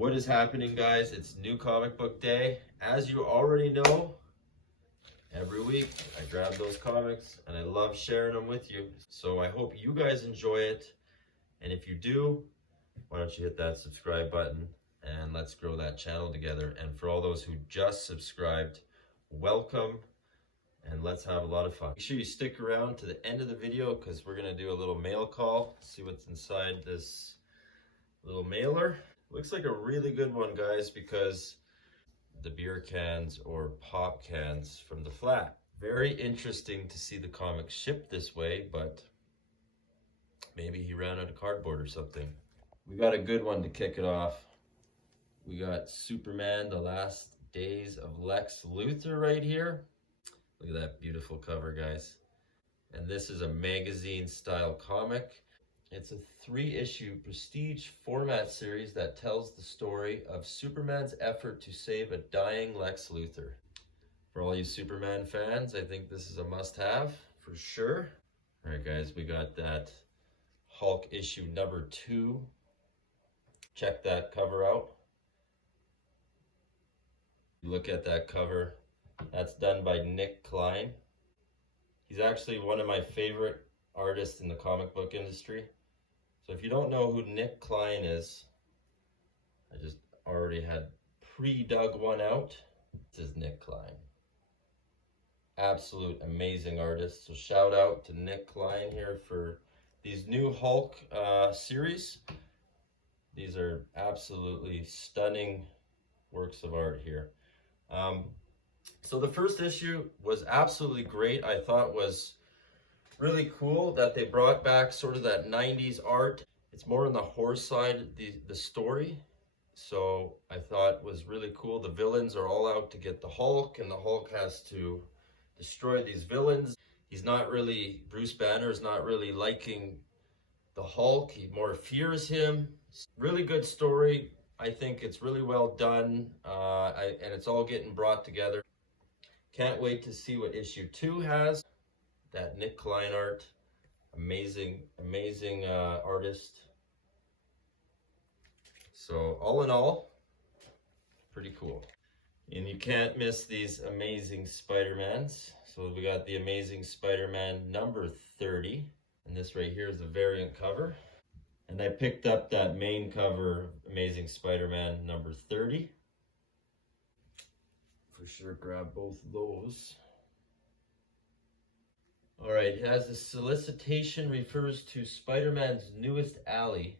What is happening, guys? It's new comic book day. As you already know, every week I grab those comics and I love sharing them with you. So I hope you guys enjoy it. And if you do, why don't you hit that subscribe button and let's grow that channel together. And for all those who just subscribed, welcome and let's have a lot of fun. Make sure you stick around to the end of the video because we're gonna do a little mail call, see what's inside this little mailer. Looks like a really good one, guys, because the beer cans or pop cans from the flat. Very interesting to see the comics shipped this way, but maybe he ran out of cardboard or something. We got a good one to kick it off. We got Superman, The Last Days of Lex Luthor right here. Look at that beautiful cover, guys. And this is a magazine style comic. It's a 3-issue prestige format series that tells the story of Superman's effort to save a dying Lex Luthor. For all you Superman fans, I think this is a must-have for sure. All right, guys, we got that Hulk issue number 2. Check that cover out. Look at that cover. That's done by Nick Klein. He's actually one of my favorite artists in the comic book industry. So if you don't know who Nick Klein is, I just already had pre-dug one out. This is Nick Klein. Absolute amazing artist. So shout out to Nick Klein here for these new Hulk series. These are absolutely stunning works of art here. So the first issue was absolutely great. I thought was really cool that they brought back sort of that 90s art. It's more on the horror side, the story. So I thought was really cool. The villains are all out to get the Hulk, and the Hulk has to destroy these villains. Bruce Banner is not really liking the Hulk. He more fears him. Really good story. I think it's really well done, and it's all getting brought together. Can't wait to see what issue 2 has. That Nick Klein art, amazing artist. So all in all, pretty cool. And you can't miss these amazing Spider-Mans. So we got the Amazing Spider-Man number 30, and this right here is the variant cover. And I picked up that main cover, Amazing Spider-Man number 30. For sure, grab both of those. All right, as the solicitation refers to Spider-Man's newest ally,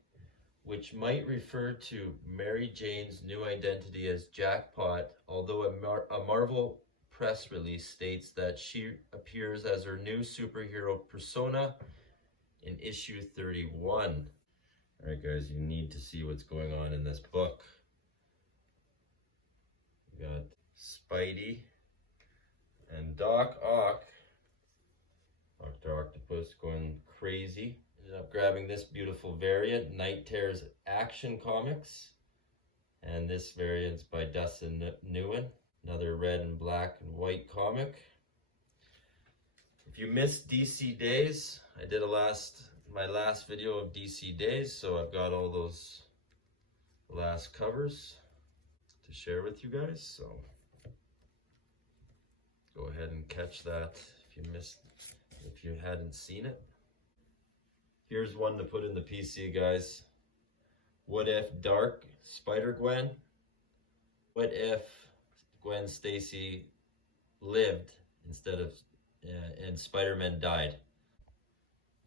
which might refer to Mary Jane's new identity as Jackpot, although a Marvel press release states that she appears as her new superhero persona in issue 31. All right, guys, you need to see what's going on in this book. We got Spidey and Doc Ock. Dr. Octopus going crazy. Ended up grabbing this beautiful variant, Night Terror's Action Comics. And this variant's by Dustin Nguyen. Another red and black and white comic. If you missed DC Days, I did my last video of DC Days, so I've got all those last covers to share with you guys. So go ahead and catch that if you hadn't seen it. Here's one to put in the PC, guys. What if Dark Spider-Gwen? What if Gwen Stacy lived instead of and Spider-Man died?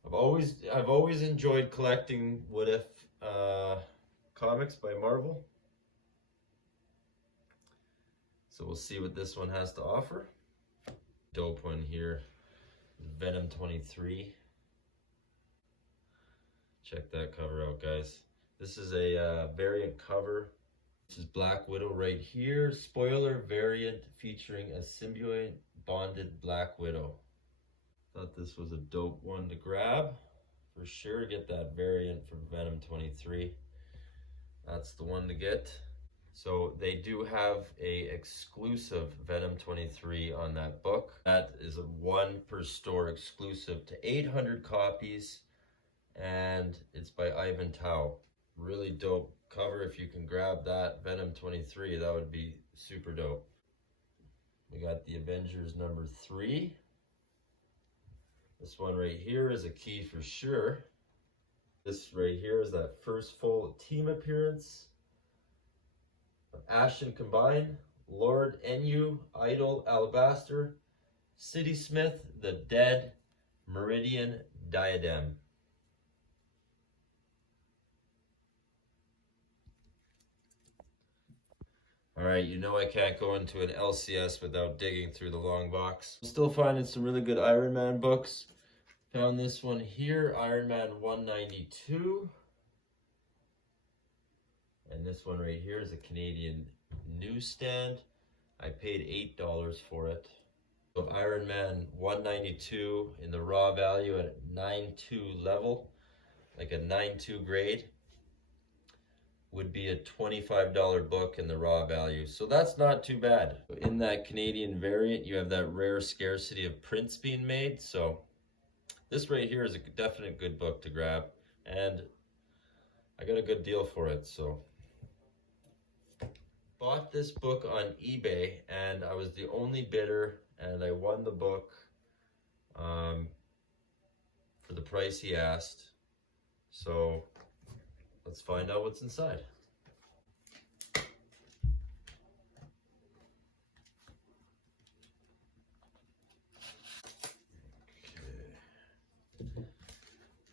I've always enjoyed collecting What If comics by Marvel. So we'll see what this one has to offer. Dope one here. Venom 23. Check that cover out, guys. This is a variant cover. This is Black Widow right here. Spoiler variant featuring a symbiote bonded Black Widow. Thought this was a dope one to grab. For sure, get that variant from Venom 23. That's the one to get. So they do have a exclusive Venom 23 on that book. That is a 1 per store exclusive to 800 copies, and it's by Ivan Tao. Really dope cover. If you can grab that Venom 23, that would be super dope. We got the Avengers number 3. This one right here is a key for sure. This right here is that first full team appearance of Ashton Combine, Lord Enu, Idol, Alabaster, City Smith, The Dead, Meridian, Diadem. All right, you know I can't go into an LCS without digging through the long box. I'm still finding some really good Iron Man books. Found this one here, Iron Man 192. And this one right here is a Canadian newsstand. I paid $8 for it. So Iron Man 192 in the raw value at 9.2 level, like a 9.2 grade, would be a $25 book in the raw value. So that's not too bad. In that Canadian variant, you have that rare scarcity of prints being made. So this right here is a definite good book to grab. And I got a good deal for it, so. Bought this book on eBay, and I was the only bidder, and I won the book for the price he asked. So let's find out what's inside. Okay.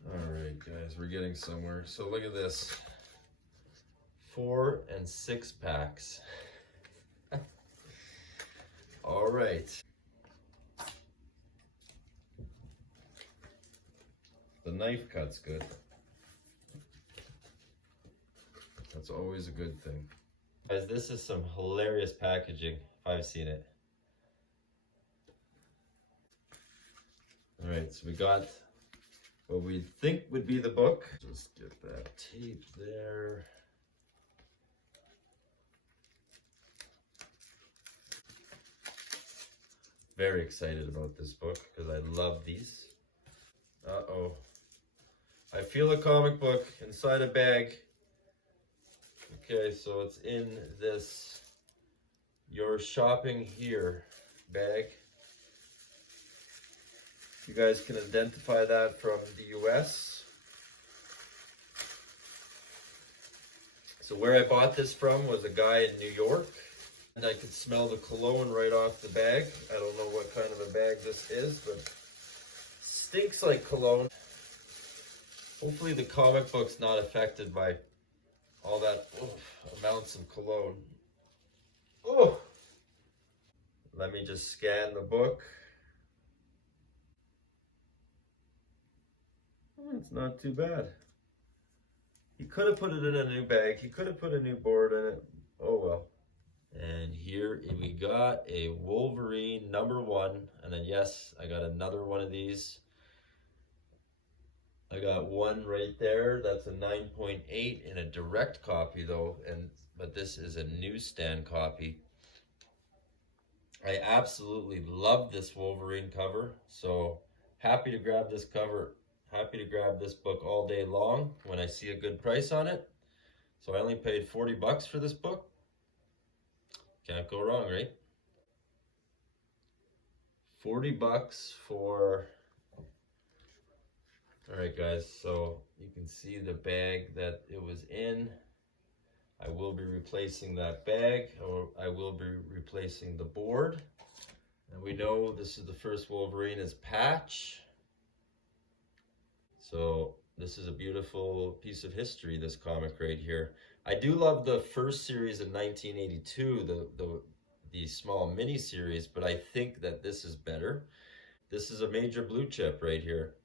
All right, guys, we're getting somewhere. So look at this. 4 and 6 packs. All right. The knife cut's good. That's always a good thing. Guys, this is some hilarious packaging, if I've seen it. All right, so we got what we think would be the book. Just get that tape there. Very excited about this book because I love these. Uh-oh. I feel a comic book inside a bag. Okay, so it's in this Your Shopping Here bag. You guys can identify that from the US. So where I bought this from was a guy in New York. And I could smell the cologne right off the bag. I don't know what kind of a bag this is, but stinks like cologne. Hopefully the comic book's not affected by all that amounts of cologne. Oh! Let me just scan the book. It's not too bad. He could have put it in a new bag. He could have put a new board in it. Oh well. And here we got a Wolverine #1. And then yes, I got another one of these. I got one right there. That's a 9.8 in a direct copy though. But this is a newsstand copy. I absolutely love this Wolverine cover. So happy to grab this cover. Happy to grab this book all day long when I see a good price on it. So I only paid 40 bucks for this book. Can't go wrong, right? 40 bucks for... All right, guys, so you can see the bag that it was in. I will be replacing that bag, or I will be replacing the board. And we know this is the first Wolverine is Patch. So this is a beautiful piece of history, this comic right here. I do love the first series in 1982, the small mini series, but I think that this is better. This is a major blue chip right here.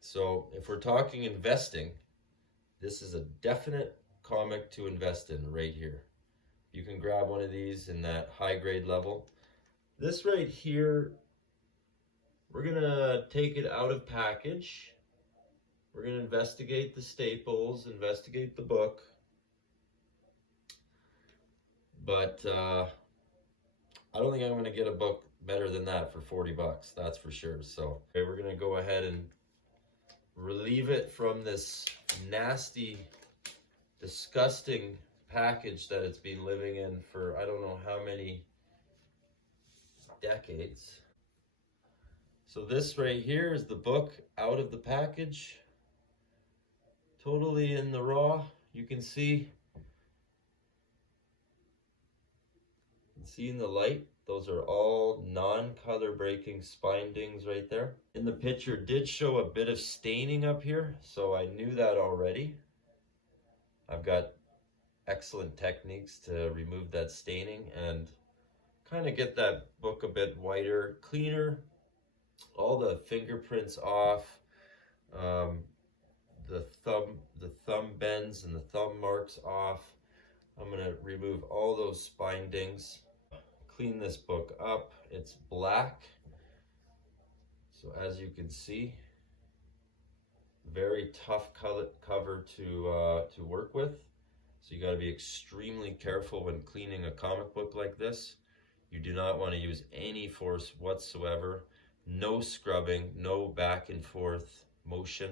So if we're talking investing, this is a definite comic to invest in right here. You can grab one of these in that high grade level. This right here, we're gonna take it out of package. We're gonna investigate the staples, investigate the book. But I don't think I'm gonna get a book better than that for 40 bucks, that's for sure. So okay, we're gonna go ahead and relieve it from this nasty disgusting package that it's been living in for I don't know how many decades. So this right here is the book out of the package, totally in the raw. You can see in the light, those are all non-color breaking spindings right there. In the picture did show a bit of staining up here, so I knew that already. I've got excellent techniques to remove that staining and kind of get that book a bit whiter, cleaner, all the fingerprints off, the thumb bends and the thumb marks off. I'm going to remove all those spindings, clean this book up. It's black, so as you can see, very tough cover to work with. So you got to be extremely careful when cleaning a comic book like this. You do not want to use any force whatsoever. No scrubbing, no back and forth motion.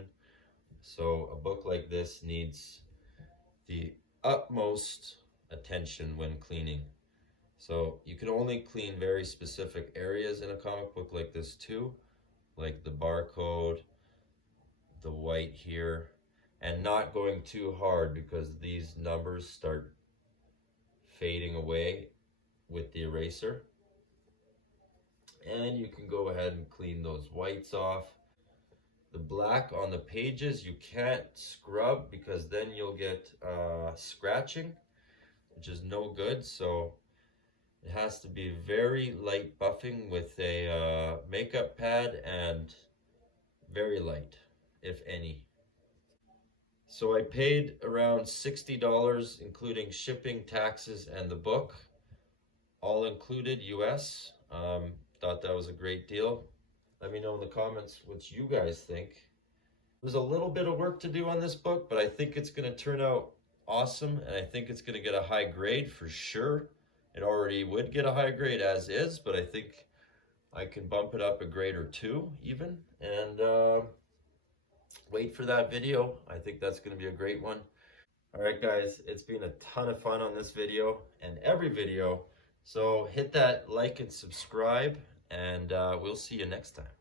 So a book like this needs the utmost attention when cleaning. So you can only clean very specific areas in a comic book like this too, like the barcode, the white here, and not going too hard because these numbers start fading away with the eraser. And you can go ahead and clean those whites off. The black on the pages you can't scrub because then you'll get scratching, which is no good. So it has to be very light buffing with a makeup pad, and very light, if any. So I paid around $60, including shipping, taxes, and the book, all included US. Thought that was a great deal. Let me know in the comments what you guys think. There's a little bit of work to do on this book, but I think it's going to turn out awesome, and I think it's going to get a high grade for sure. It already would get a high grade as is, but I think I can bump it up a grade or two even, and wait for that video. I think that's going to be a great one. All right, guys, it's been a ton of fun on this video and every video. So hit that like and subscribe, and we'll see you next time.